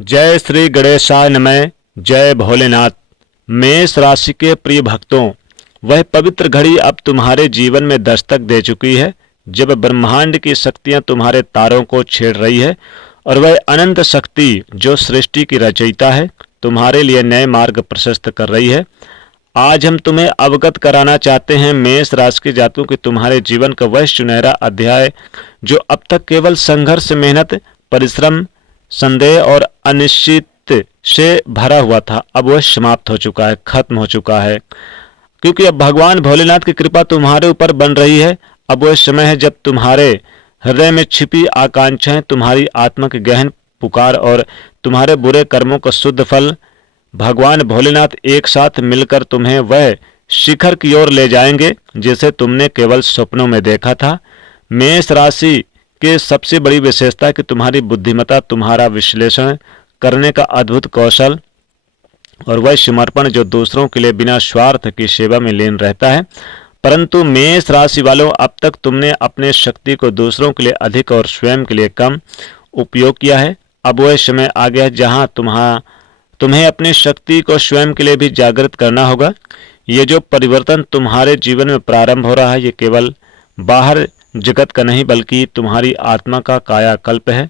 जय श्री गणेशाय नमः। जय भोलेनाथ। मेष राशि के प्रिय भक्तों, वह पवित्र घड़ी अब तुम्हारे जीवन में दस्तक दे चुकी है जब ब्रह्मांड की शक्तियां तुम्हारे तारों को छेड़ रही है और वह अनंत शक्ति जो सृष्टि की रचयिता है तुम्हारे लिए नए मार्ग प्रशस्त कर रही है। आज हम तुम्हें अवगत कराना चाहते हैं मेष राशि के जातकों कि तुम्हारे जीवन का वह सुनहरा अध्याय जो अब तक केवल संघर्ष, मेहनत, परिश्रम, संदेह और अनिश्चित से भरा हुआ था, अब वह समाप्त हो चुका है, खत्म हो चुका है। क्योंकि अब भगवान भोलेनाथ की कृपा तुम्हारे ऊपर बन रही है। अब वह समय है जब तुम्हारे हृदय में छिपी आकांक्षाएं, तुम्हारी आत्मा की गहन पुकार और तुम्हारे बुरे कर्मों का शुद्ध फल भगवान भोलेनाथ एक साथ मिलकर तुम्हें वह शिखर की ओर ले जाएंगे जिसे तुमने केवल सपनों में देखा था। मेष राशि के सबसे बड़ी विशेषता है कि तुम्हारी बुद्धिमत्ता, तुम्हारा विश्लेषण करने का अद्भुत कौशल और वह समर्पण जो दूसरों के लिए बिना स्वार्थ की सेवा में लीन रहता है। परंतु मेष राशि वालों, अब तक तुमने अपने शक्ति को दूसरों के लिए अधिक और स्वयं के लिए कम उपयोग किया है। अब वह समय आ गया है जहां तुम्हें अपनी शक्ति को स्वयं के लिए भी जागृत करना होगा। ये जो परिवर्तन तुम्हारे जीवन में प्रारंभ हो रहा है, ये केवल बाहर जगत का नहीं बल्कि तुम्हारी आत्मा का कायाकल्प है।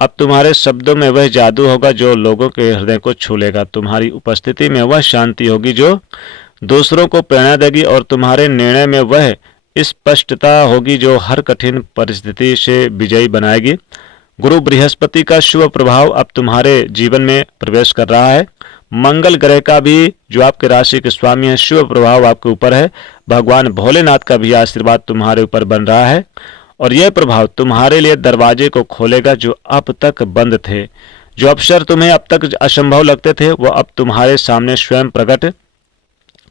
अब तुम्हारे शब्दों में वह जादू होगा जो लोगों के हृदय को छू लेगा। तुम्हारी उपस्थिति में वह शांति होगी जो दूसरों को प्रेरणा देगी और तुम्हारे निर्णय में वह स्पष्टता होगी जो हर कठिन परिस्थिति से विजयी बनाएगी। गुरु बृहस्पति का शुभ प्रभाव अब तुम्हारे जीवन में प्रवेश कर रहा है। मंगल ग्रह का भी, जो आपके राशि के स्वामी है, शुभ प्रभाव आपके ऊपर है। भगवान भोलेनाथ का भी आशीर्वाद तुम्हारे ऊपर बन रहा है और यह प्रभाव तुम्हारे लिए दरवाजे को खोलेगा जो अब तक बंद थे। जो अवसर तुम्हें अब तक असंभव लगते थे वो अब तुम्हारे सामने स्वयं प्रकट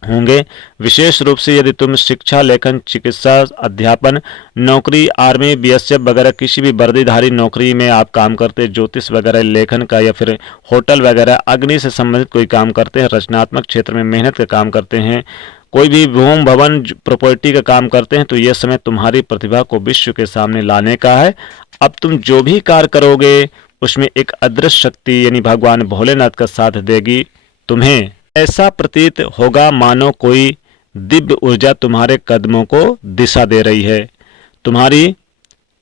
होंगे। विशेष रूप से यदि तुम शिक्षा, लेखन, चिकित्सा, अध्यापन, नौकरी, आर्मी, बीएसएफ वगैरह किसी भी वर्दीधारी नौकरी में आप काम करते, ज्योतिष वगैरह, लेखन का या फिर होटल वगैरह, अग्नि से संबंधित कोई काम करते हैं, रचनात्मक क्षेत्र में मेहनत का काम करते हैं, कोई भी भूमि भवन प्रॉपर्टी का काम करते हैं, तो यह समय तुम्हारी प्रतिभा को विश्व के सामने लाने का है। अब तुम जो भी कार्य करोगे उसमें एक अदृश्य शक्ति यानी भगवान भोलेनाथ का साथ देगी। तुम्हें ऐसा प्रतीत होगा मानो कोई दिव्य ऊर्जा तुम्हारे कदमों को दिशा दे रही है, तुम्हारी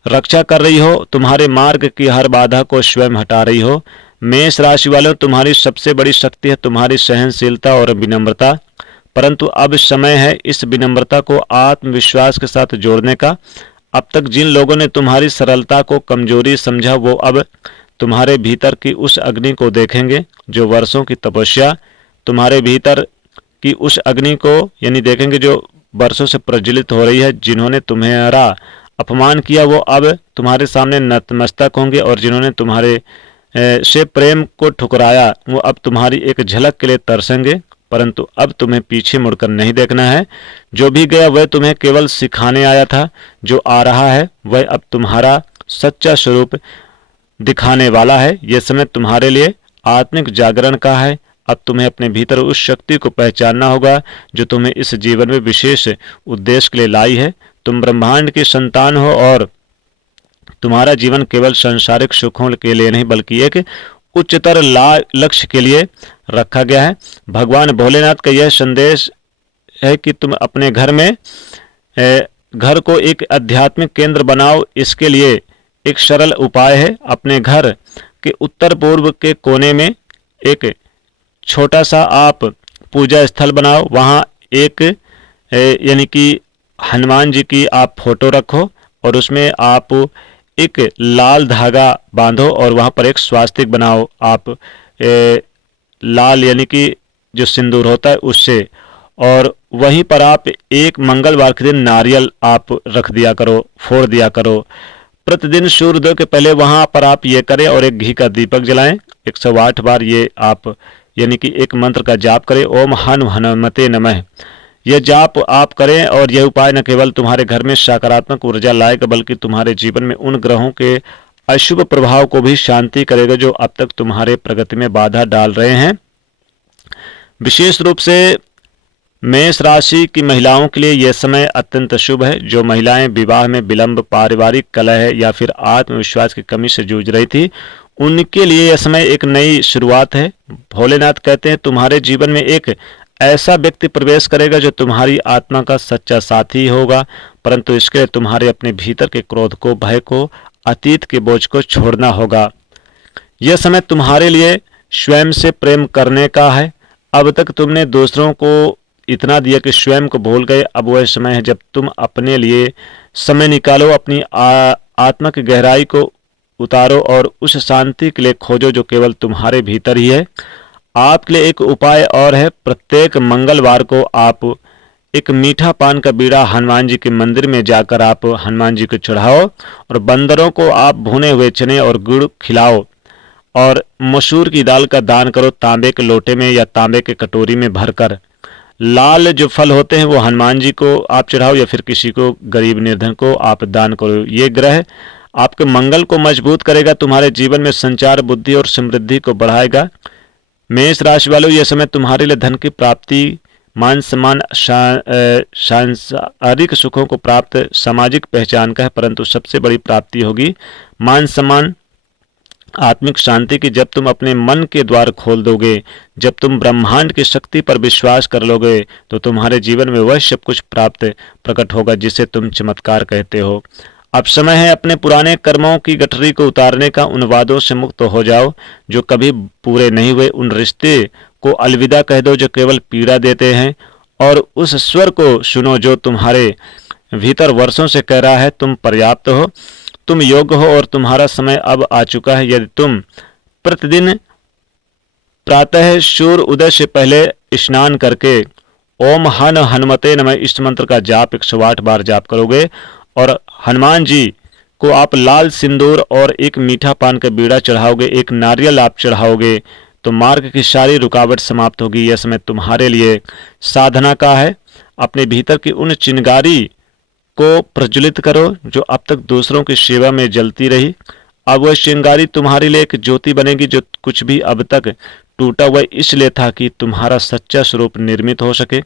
रक्षा कर रही हो, तुम्हारे मार्ग की हर बाधा को स्वयं हटा रही हो। मेष राशि वालों, तुम्हारी सबसे बड़ी शक्ति है तुम्हारी सहनशीलता और विनम्रता। परंतु अब समय है इस विनम्रता को आत्मविश्वास के साथ जोड़ने का। अब तक जिन लोगों ने तुम्हारी सरलता को कमजोरी समझा वो अब तुम्हारे भीतर की उस अग्नि को देखेंगे जो वर्षों की तपस्या तुम्हारे भीतर की उस अग्नि को यानी देखेंगे जो वर्षों से प्रज्वलित हो रही है। जिन्होंने तुम्हारा अपमान किया वो अब तुम्हारे सामने नतमस्तक होंगे और जिन्होंने तुम्हारे से प्रेम को ठुकराया वो अब तुम्हारी एक झलक के लिए तरसेंगे। परंतु अब तुम्हें पीछे मुड़कर नहीं देखना है। जो भी गया वह तुम्हें केवल सिखाने आया था, जो आ रहा है वह अब तुम्हारा सच्चा स्वरूप दिखाने वाला है। यह समय तुम्हारे लिए आत्मिक जागरण का है। अब तुम्हें अपने भीतर उस शक्ति को पहचानना होगा जो तुम्हें इस जीवन में विशेष उद्देश्य के लिए लाई है। तुम ब्रह्मांड की संतान हो और तुम्हारा जीवन केवल सांसारिक सुखों के लिए नहीं बल्कि एक उच्चतर लक्ष्य के लिए रखा गया है। भगवान भोलेनाथ का यह संदेश है कि तुम अपने घर को एक आध्यात्मिक केंद्र बनाओ। इसके लिए एक सरल उपाय है। अपने घर के उत्तर पूर्व के कोने में एक छोटा सा आप पूजा स्थल बनाओ। वहाँ एक यानी कि हनुमान जी की आप फोटो रखो और उसमें आप एक लाल धागा बांधो और वहाँ पर एक स्वास्तिक बनाओ। आप लाल यानी कि जो सिंदूर होता है उससे, और वहीं पर आप एक मंगलवार के दिन नारियल आप रख दिया करो, फोड़ दिया करो। प्रतिदिन सूर्योदय के पहले वहाँ पर आप ये करें और एक घी का दीपक जलाएं। 108 बार ये आप यानी कि एक मंत्र का जाप करें, ओम हनुमते नमः। यह जाप आप करें और यह उपाय न केवल तुम्हारे घर में सकारात्मक ऊर्जा लाएगा बल्कि तुम्हारे जीवन में उन ग्रहों के अशुभ प्रभाव को भी शांति करेगा जो अब तक तुम्हारे प्रगति में बाधा डाल रहे हैं। विशेष रूप से मेष राशि की महिलाओं के लिए यह समय अत्यंत शुभ है। जो महिलाएं विवाह में विलंब, पारिवारिक कलह या फिर आत्मविश्वास की कमी से जूझ रही थी उनके लिए यह समय एक नई शुरुआत है। भोलेनाथ कहते हैं तुम्हारे जीवन में एक ऐसा व्यक्ति प्रवेश करेगा जो तुम्हारी आत्मा का सच्चा साथी होगा, परंतु इसके लिए तुम्हारे अपने भीतर के क्रोध को, भय को, अतीत के बोझ को छोड़ना होगा। यह समय तुम्हारे लिए स्वयं से प्रेम करने का है। अब तक तुमने दूसरों को इतना दिया कि स्वयं को भूल गए। अब वह समय है जब तुम अपने लिए समय निकालो, अपनी आत्मा की गहराई को उतारो और उस शांति के लिए खोजो जो केवल तुम्हारे भीतर ही है। आपके लिए एक उपाय और है। प्रत्येक मंगलवार को आप एक मीठा पान का बीड़ा हनुमान जी के मंदिर में जाकर आप हनुमान जी को चढ़ाओ और बंदरों को आप भुने हुए चने और गुड़ खिलाओ और मसूर की दाल का दान करो, तांबे के लोटे में या तांबे के कटोरी में भरकर। लाल जो फल होते हैं वो हनुमान जी को आप चढ़ाओ या फिर किसी को गरीब निर्धन को आप दान करो। ये ग्रह आपके मंगल को मजबूत करेगा, तुम्हारे जीवन में संचार, बुद्धि और समृद्धि को बढ़ाएगा। मेष राशि वालों, यह समय तुम्हारे लिए धन की प्राप्ति, मान सम्मान, सांसारिक सुखों को प्राप्त, सामाजिक पहचान का है, परंतु सबसे बड़ी प्राप्ति होगी मान सम्मान, आत्मिक शांति की। जब तुम अपने मन के द्वार खोल दोगे, जब तुम ब्रह्मांड की शक्ति पर विश्वास कर लोगे, तो तुम्हारे जीवन में वह सब कुछ प्राप्त प्रकट होगा जिसे तुम चमत्कार कहते हो। अब समय है अपने पुराने कर्मों की गठरी को उतारने का। उन वादों से मुक्त हो जाओ जो कभी पूरे नहीं हुए। उन रिश्ते को अलविदा कह दो जो केवल पीड़ा देते हैं, और उस स्वर को सुनो जो तुम्हारे भीतर वर्षों से कह रहा है तुम पर्याप्त हो, तुम योग्य हो और तुम्हारा समय अब आ चुका है। यदि तुम प्रतिदिन प्रातः सूर्य उदय से पहले स्नान करके ओम हन हनुमते नमः इस मंत्र का जाप 108 बार जाप करोगे और हनुमान जी को आप लाल सिंदूर और एक मीठा पान का बीड़ा चढ़ाओगे, एक नारियल आप चढ़ाओगे, तो मार्ग की सारी रुकावट समाप्त होगी। यह समय तुम्हारे लिए साधना का है। अपने भीतर की उन चिंगारी को प्रज्वलित करो जो अब तक दूसरों की सेवा में जलती रही। अब वह चिंगारी तुम्हारे लिए एक ज्योति बनेगी। जो कुछ भी अब तक टूटा वह इसलिए था कि तुम्हारा सच्चा स्वरूप निर्मित हो सके।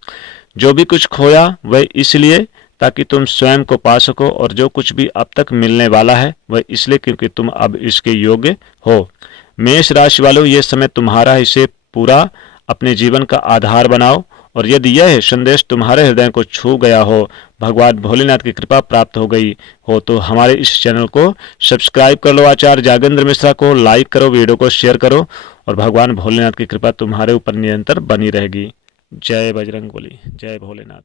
जो भी कुछ खोया वह इसलिए ताकि तुम स्वयं को पा सको, और जो कुछ भी अब तक मिलने वाला है वह इसलिए क्योंकि तुम अब इसके योग्य हो। मेष राशि वालों, यह समय तुम्हारा है, इसे पूरा अपने जीवन का आधार बनाओ। और यदि यह संदेश तुम्हारे हृदय को छू गया हो, भगवान भोलेनाथ की कृपा प्राप्त हो गई हो, तो हमारे इस चैनल को सब्सक्राइब कर लो। आचार्य जागेंद्र मिश्रा को लाइक करो, वीडियो को शेयर करो, और भगवान भोलेनाथ की कृपा तुम्हारे ऊपर निरंतर बनी रहेगी। जय बजरंगबली, जय भोलेनाथ।